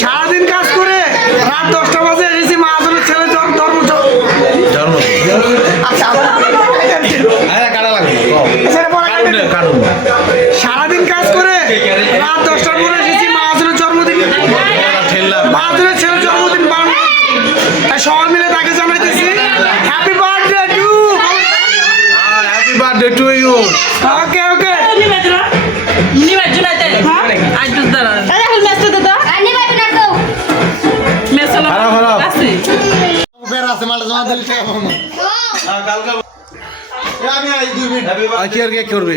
সারাদিন কাজ করে রাত 10টা বাজে এসেছি মাহাজনের ছেলে ধর্ম সারাদিন কাজ করে রাত 10টার পরে এসেছি মাহাজনের জন্মদিন মাহাজনের ছেলের জন্মদিন তাই সবাই মিলে তাকে জানাইতেছি happy birthday to happy birthday to you. Okay okay কি আর কে করবে?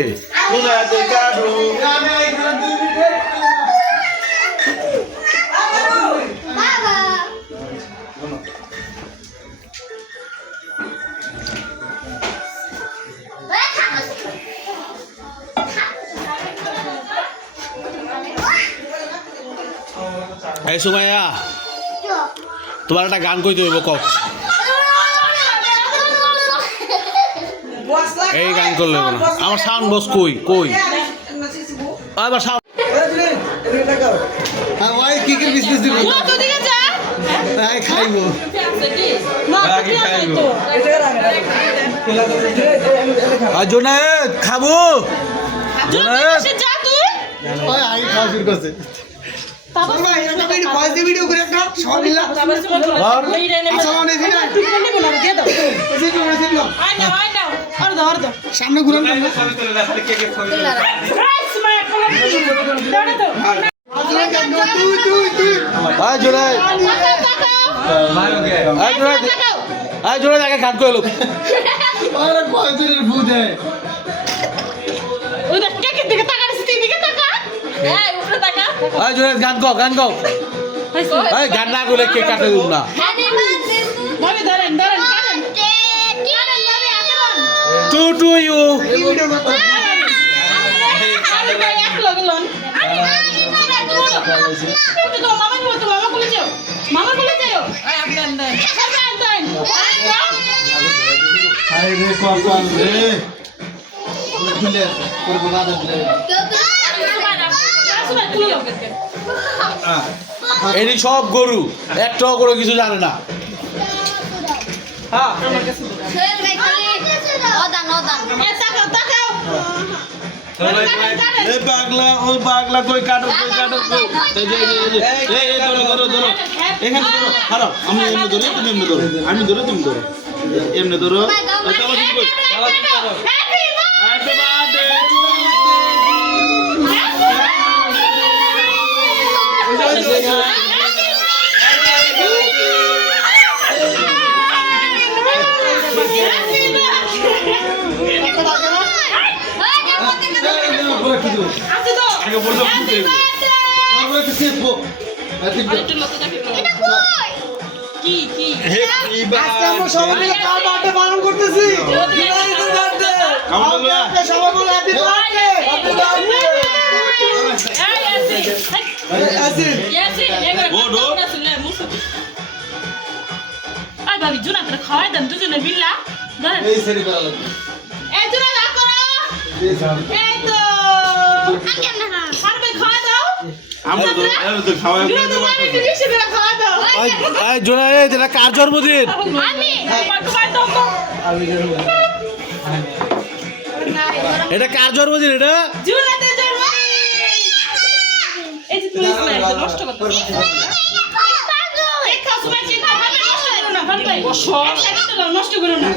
এই সুমাইয়া তোমার একটা গান কইতে হইব কক। এই গান করলে হবে না। আমার সাউন্ড বস কই কই আবার সাউন্ড ভাই কি কি বিজনেস দিব তো দিকে যা তাই খাইবো বাকি খাইবো জোনায়েত খাবো জোনায়েত যা তুই ওই আই খাওয়া শুরু করছে বাবা এটা ভয়েস ভিডিও করে একটা সব মিলা আচ্ছা মানে দিনা নিব না দিয়ে দাও এই যে করে দিলাম আই নাও আর দাও সামনে ঘুরান না সবই করে না খালি কেক খাবি ভাই জোনায়েত ভাই জোনায়েত আই জোনায়েত আগে গান কইলো আরে কয়জনের ভূত দেয় ওই দেখ কেকের দিকে তাকাছিস তুই দিকে তাকা এই উপরে তাকা আই জোনায়েত গান গাও এই গান না কইলে কেক কাটে দিব না ভাবি ধরেন কাটেন ভাবি আতন টু ইউ এক লগলন তো মামা বলে যাও এই আপনার দেন আরে রে কপাল রে খুলে করব না দিলে এনি সব গরু একটাও গরু কিছু জানে না। হ্যাঁ এই পাগলা ওই পাগলা কই কাটো এই যে এই ধরো এখানে ধরো হারাও আমি এমনি ধরি তুমি এমনি ধরো আমি ধরো তুমি ধরো এমনি ধরো চলো তুমি কই হ্যাপি বার্থডে আগে বলছো আমরা কি সেফো কি আজকে আমরা সবাই মিলে কার বার্থডে পালন করতেছি জুনায়েদের বার্থডে আমরা সবাই মিলে হ্যাপি বার্থডে আসিন আই ভাবি জুনা তোরা খাওয়াই দেন দুজনে বিল্লা ধরেন এই সেরি করা লাগবে এই জুনা না করো এই তো পারবে খাওয়া দাও আমরা তো খাওয়াই জুনা তো আমি বেশি করে খাওয়া দাও আই জোনায়েত এটা কার জন্মদিন আমি এটা কার জন্মদিন এটা জুনাতে জন্ম এই যে তুই নষ্ট করতে নষ্ট করো না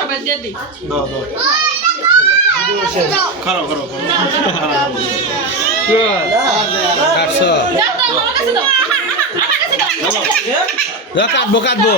সবাই দিয়ে দিই কাটবো